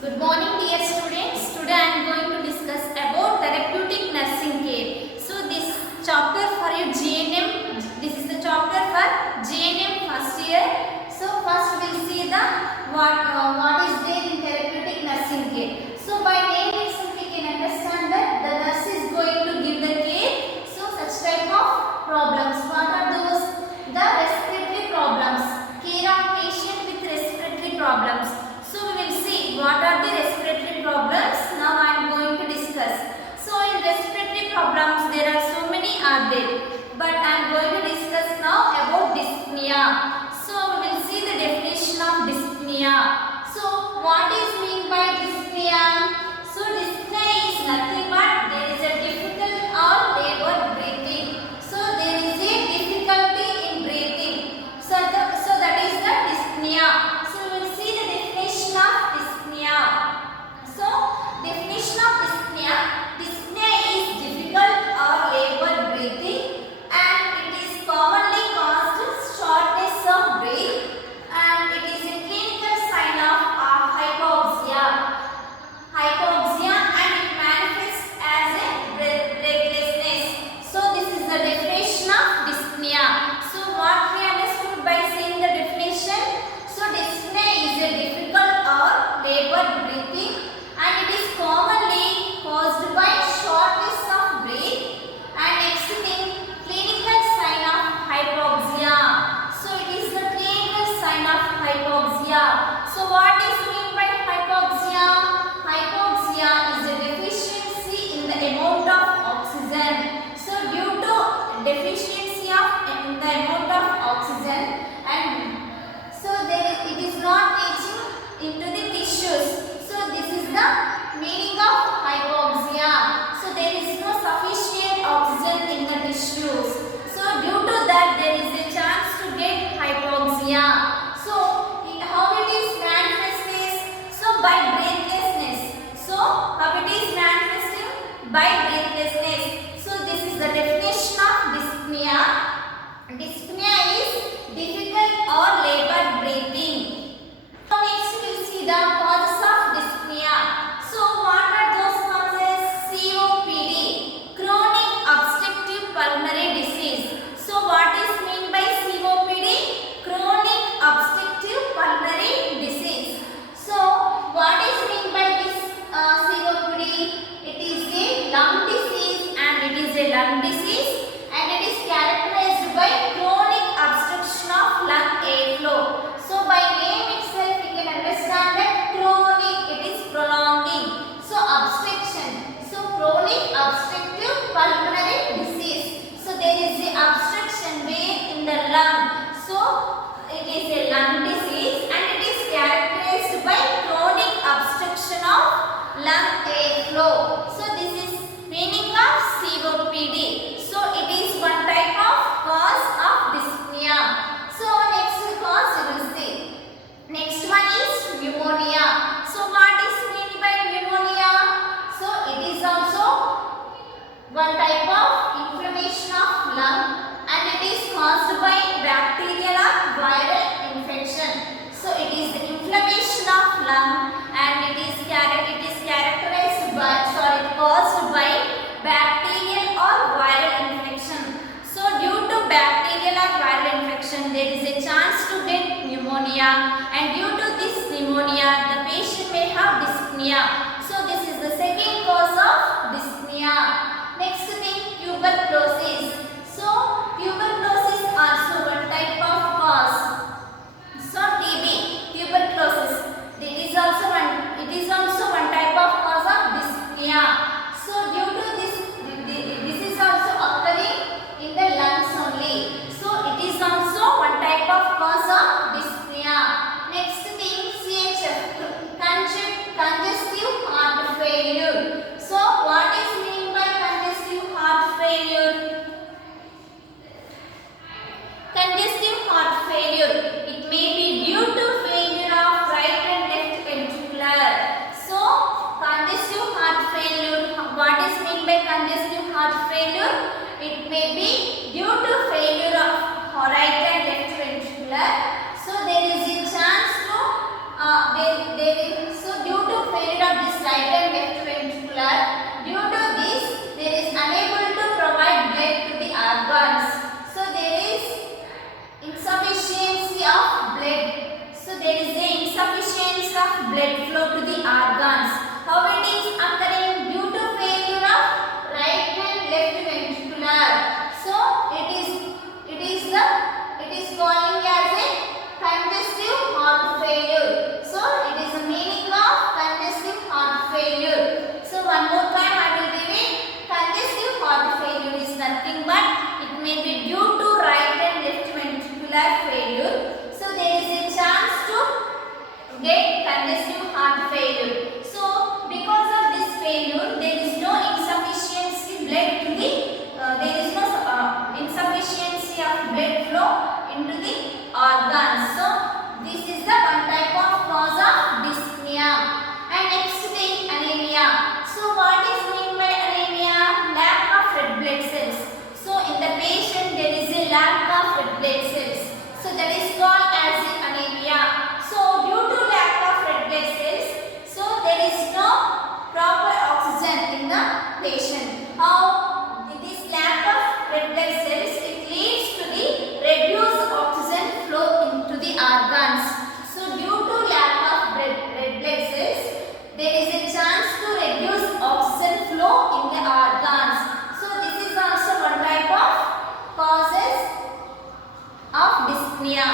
Good morning dear students. Today I am going to discuss about therapeutic nursing care. So this chapter for your GNM, this is the chapter for GNM first year. So first we will see the what is there in therapeutic nursing care. So by name itself we can understand that the nurse is going to give the care. So such type of problems. What are those? The respiratory problems. Care of patient with respiratory problems. So we will see what are the respiratory problems. Now I am going to discuss. So in respiratory problems there are so many are there, but I am going to discuss now about dyspnea. So we will see the definition of dyspnea. So what is mean by dyspnea? So dyspnea is nothing but there is a difficult or labored breathing. So there is a difficulty in breathing. So that is the dyspnea. So, definition of dyspnea. Dyspnea is difficult or labored breathing and it is commonly caused shortness of breath and it is a clinical sign of hypoxia. Hypoxia and it manifests as a breathlessness. So, this is the definition of dyspnea. So, what we understood by saying the definition? So, dyspnea is a difficult or labored breathing and it is commonly caused by shortness of breath and next thing clinical sign of hypoxia. So it is the clinical sign of hypoxia. So what is mean by hypoxia? Hypoxia is a deficiency in the amount of oxygen. So due to deficiency in the amount of oxygen and so it is not reaching into the tissues. So this is the meaning of hypoxia. So there is no sufficient oxygen in the tissues. So due to that there is a chance to get hypoxia. So how it is manifested? So by breathlessness. So how it is manifesting? By breathlessness. So this is the definition of dyspnea. Dyspnea is difficult or labored breathing. Next we will see the causes of dyspnea. So what are those causes? COPD, chronic obstructive pulmonary disease. So what is mean by COPD? Chronic obstructive pulmonary disease. So what is mean by this COPD? It is a lung disease and it is a lung disease and it is characterized by chronic obstruction of lung airflow. So by name itself we can understand that chronic, it is prolonging. So obstruction. So chronic obstructive pulmonary disease. So there is a obstruction where in the lung. So it is a lung disease and it is characterized by chronic obstruction of lung airflow. So this is meaning of COPD. So it is one type of cause of dyspnea. So next cause we will see. Next one is pneumonia. So what is meant by pneumonia? So it is also one type of inflammation of lung and it is caused by bacterial or viral infection. So it is the inflammation of lung and it is characterized by caused by bacterial or viral infection. So due to bacterial or viral infection there is a chance to get pneumonia and due to this pneumonia the patient may have dyspnea. So this is the second cause of dyspnea. Next thing, tuberculosis. So tuberculosis also one type of cause. So TB, tuberculosis. It is also one type of cause of dyspnea. So due to this is also occurring in the lungs only. So it is also one type of cause of dyspnea. Next thing, CHF, congestive heart failure. So what is mean by congestive heart failure? Congestive heart failure. It may be due to failure of right and left ventricular. So congestive heart failure. What is mean by congestive heart failure? It may be due to failure of right and left ventricular. So there is a chance to so due to blood flow to the organs. How it is occurring? Due to failure of right and left ventricular. So it is calling as a congestive heart failure. So it is a meaning of congestive heart failure. So one more time I will give it. Congestive heart failure is nothing but it may be due to right and left ventricular failure. So there is a chance to get congestive heart failure. So because of this failure, there is no insufficiency blood to the insufficiency of blood flow into the organs. So this is the one type of cause of dyspnea. And next thing, anemia. So what is meant by anemia? Lack of red blood cells. So in the patient there is a lack of red blood cells. So that is called as anemia. So due to lack of red blood cells, so there is no proper oxygen in the patient. How this lack of red blood cells, it leads to the reduced oxygen flow into the organs. So due to lack of red blood cells, there is a chance to reduce oxygen flow in the organs. So this is also one type of causes of dyspnea.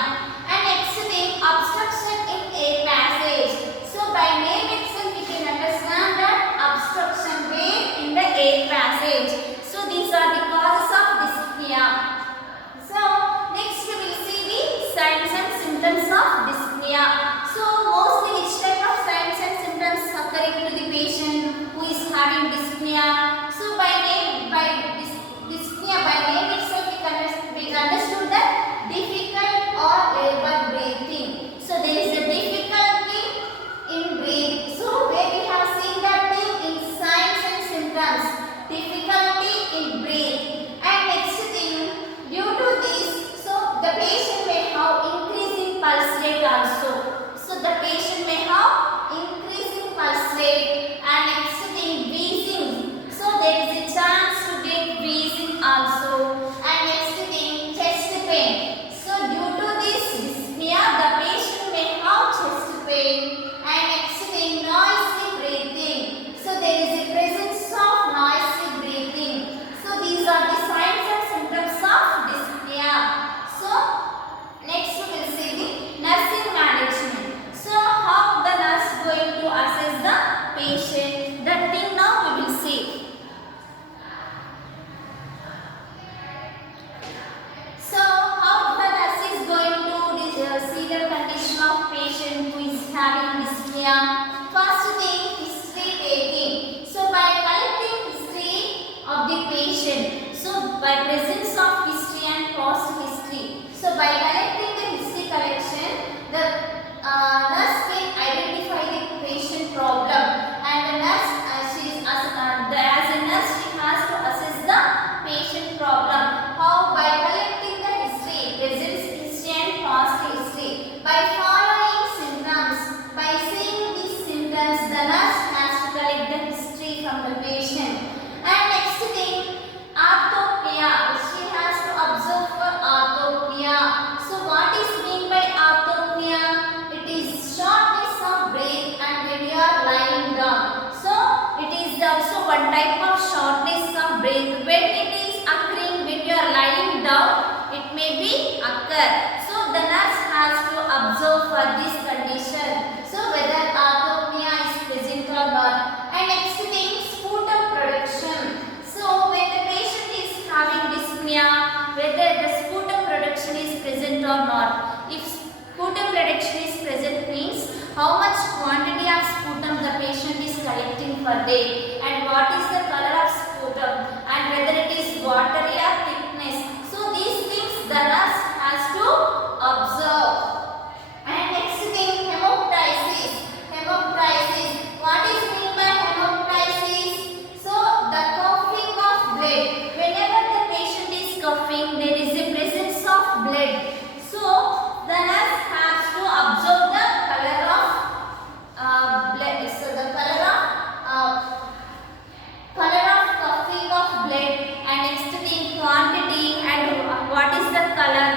And next thing, obstruction in air passage. So by name itself we can understand that obstruction where in the air passage. So these are the causes of dyspnea. So next we will see the signs and symptoms of dyspnea. So mostly which type of signs and symptoms occurring to the patient who is having dyspnea. So by dyspnea by name itself we understood that difficult or labored breathing. So there is a difficulty in breathing. So where we have seen that thing in signs and symptoms, difficulty in breathing. And next thing, due to this, so the patient may have increasing pulse rate also. So the patient may have increasing pulse rate. And next thing, wheezing. So there is a chance to get wheezing also. And next thing, chest pain. So due to this dyspnea, the patient may have chest pain. And next thing, noisy breathing. So there is a presence of noisy breathing. So these are the signs and symptoms of dyspnea. So next we will see the nursing management. So how the nurse going to assess the patient? That thing now we will see. So how the nurse is going to see the condition of patient who is having dyspnea? First thing, history taking. So by collecting history of the patient, so by presence of history and past history. So by collecting the history collection, the nurse can identify the patient problem, and the nurse as a nurse she has to assess the patient problem. How? By collecting the history, present history and past history. By following symptoms, by seeing these symptoms, the nurse has to collect the history from the patient. And next thing, orthopnea. She has to observe for orthopnea. So what is mean by orthopnea? It is shortness of breath and when you are lying down. So it is also one type of shortness of breath. When it is occurring when you are lying down, it may be occur. So the nurse has to observe for this condition. So whether orthopnea is present or not. And next thing, sputum production. So when the patient is having dyspnea, whether the sputum production is present or not. If sputum production is present means how much quantity of sputum the patient is collecting per day, and what is the color of sputum, and whether it is watery or thickness. So these things the nurse has to observe. And next thing, hemoptysis. Hemoptysis. What is mean by hemoptysis? So the coughing of blood. Whenever the patient is coughing, there is a presence of blood. So the nurse has to observe the color of blood. So the color of coughing of blood, and next thing, quantity, and what is the color.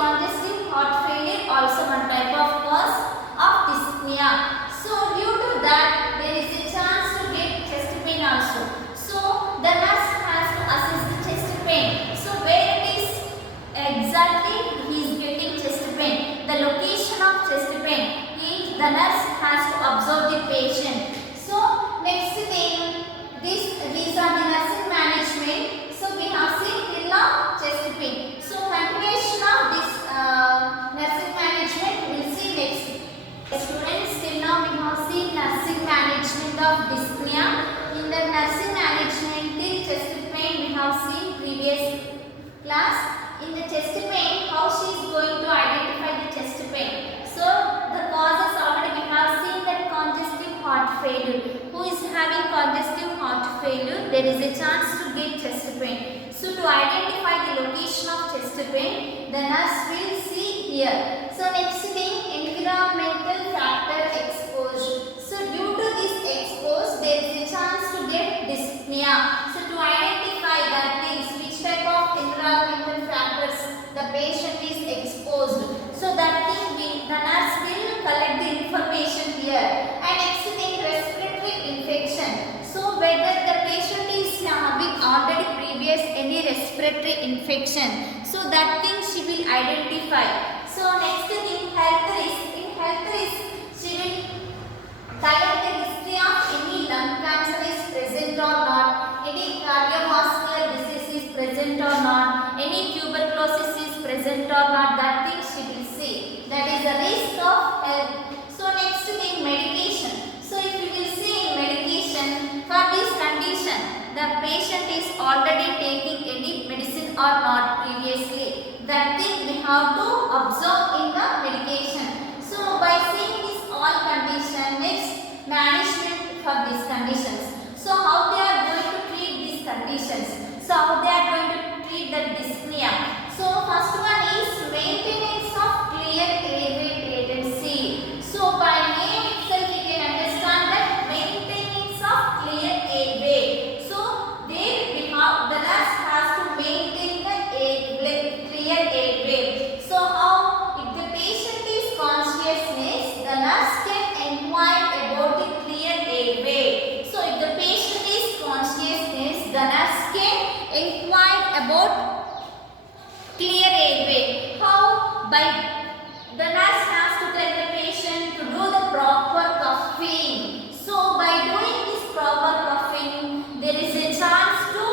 congestive heart failure also one type of cause of dyspnea. So due to that there is a chance to get chest pain also. So the nurse has to assess the chest pain. So where it is exactly he is getting chest pain, the location of chest pain, the nurse has to observe the patient. So next thing, these are the nursing management. So we have seen till now chest pain. So continuation of this nursing management we will see next. Students, till now we have seen nursing management of dyspnea. In the nursing management till chest pain we have seen previous class. In the chest pain, how she is going to identify the chest pain. So the causes already we have seen that congestive heart failure. Who is having congestive heart failure, there is a chance to get chest pain. So to identify the location of chest pain, the nurse will see here. So next thing, environmental factor exposure. So due to this expose, there is a chance to get dyspnea. So to identify that things, which type of environmental factors the patient is exposed. So that thing the nurse will collect the information here. And next thing, respiratory infection. So whether the patient is having already previous any respiratory infection. So that thing she will identify. So next thing, health risk. In health risk, she will collect the history of any lung cancer is present or not, any cardiovascular disease is present or not, any tuberculosis is present or not, that thing she will see. That is the risk of health. So next thing, medication. So if you will see in medication, for this condition, the patient is already taking any medicine or not previously. That thing we have to observe in the medication. So by seeing this all condition, next management for these conditions. So how they are going to treat these conditions. So how they are going to treat the dyspnea. So first one is maintenance of clear airway patency. So by name itself you can understand that maintenance of clear airway. So there we have the nurse has to maintain the clear airway. So how, if the patient is consciousness, the nurse can inquire about the clear airway. So if the patient is consciousness, the nurse can inquire about clear airway. How? By the nurse has to tell the patient to do the proper coughing. So by doing this proper coughing, there is a chance to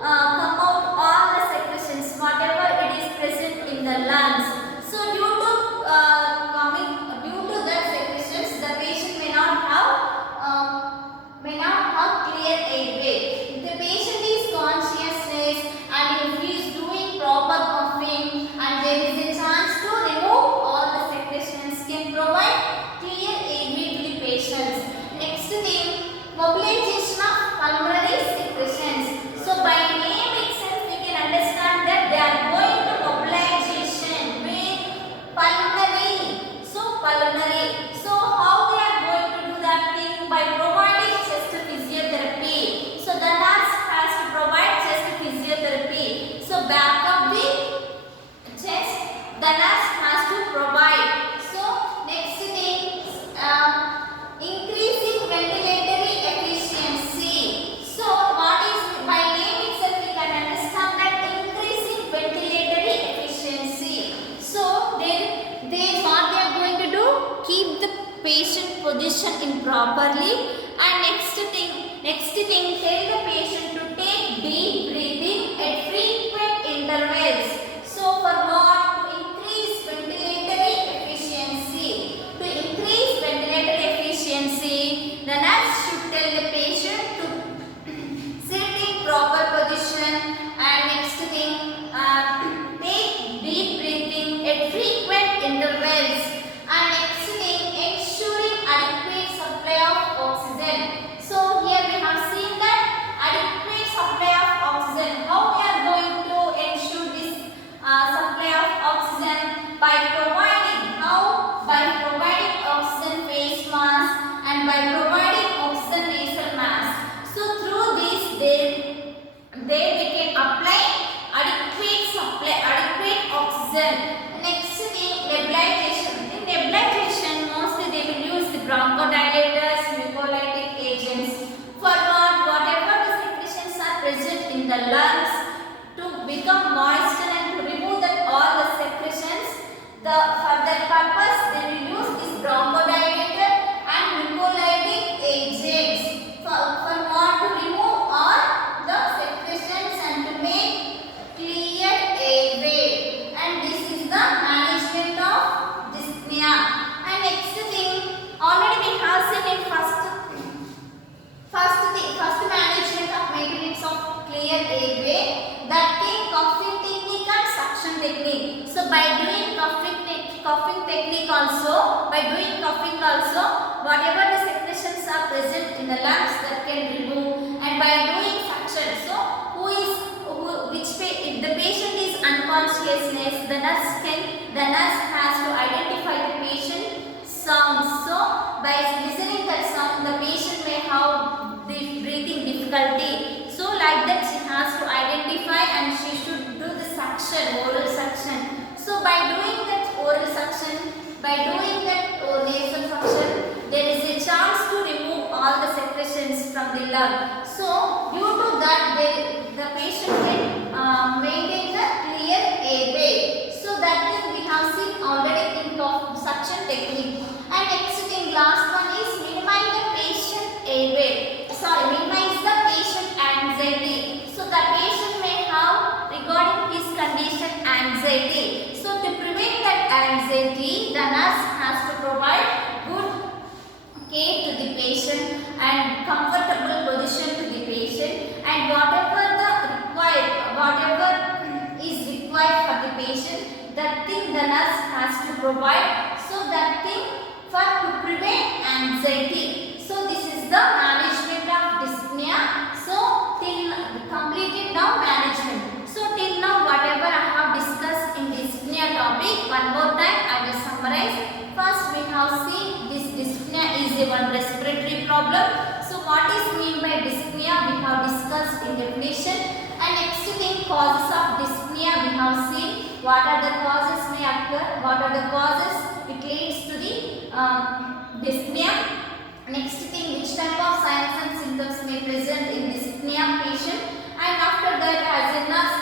come out all the secretions, whatever it is present in the lungs. So due to that secretions, the patient may not have clear airway. If the patient is consciousness and if he is doing proper coughing, and there is a chance to remove all the secretions, can provide clear airway to the patients. Next thing, mobilization of pulmonary secretions. So by name itself we can understand that they are going to mobilization with pulmonary. So pulmonary. So how they are going to do that thing? By providing chest physiotherapy. So the nurse has to provide chest physiotherapy. So back of the chest, the nurse has to provide. So next thing, increasing ventilatory efficiency. So what is, by name itself we can understand that increasing ventilatory efficiency. So then what they are going to do? Keep the patient position improperly. And next thing, tell the patient to take deep breathing at frequent intervals. So for what? To increase ventilatory efficiency. To increase ventilatory efficiency, the nurse should tell the patient to sit in proper position. And next thing, take deep breathing at frequent intervals. And next thing, ensuring adequate supply of oxygen. So here we have seen that adequate supply of oxygen. How we are going to ensure this supply of oxygen? By providing. How? By providing oxygen face mask and by providing oxygen nasal mask. So through this, they we can apply adequate supply, adequate oxygen. Next for that purpose they will use this bronchodilator and mucolytic agents for what, to remove all the secretions and to make clear airway, and this is the management of dyspnea. And next thing, already we have seen in first management of maintenance of clear airway, that thing coughing technique and suction technique. So by doing coughing technique also, whatever the secretions are present in the lungs that can remove, and by doing suction, so if the patient is unconsciousness, the nurse has to identify the patient sounds. So by listening that sound, the patient may have the breathing difficulty. So like that she has to identify and she should do the suction, oral suction. So by doing that oral suction, by doing that nasal suction, there is a chance to remove all the secretions from the lung. So due to that, the patient can maintain the clear airway. So that thing we have seen already in suction technique. And next thing, last one is minimize the patient anxiety. So the patient may have regarding his condition anxiety. So to prevent that anxiety, the nurse has to provide good care to the patient and comfortable position to the patient, and whatever is required for the patient, that thing the nurse has to provide. So that thing to prevent anxiety. So this is the management of dyspnea. So till completed now management. So till now whatever I have discussed in dyspnea topic, one more time I will summarize. First we have seen this dyspnea is a one respiratory problem. So what is mean by dyspnea we have discussed in definition. And next thing, causes of dyspnea we have seen. What are the causes may occur? What are the causes it leads to the dyspnea? Next thing, which type of signs and symptoms may present in dyspnea patient? And after that, as a nurse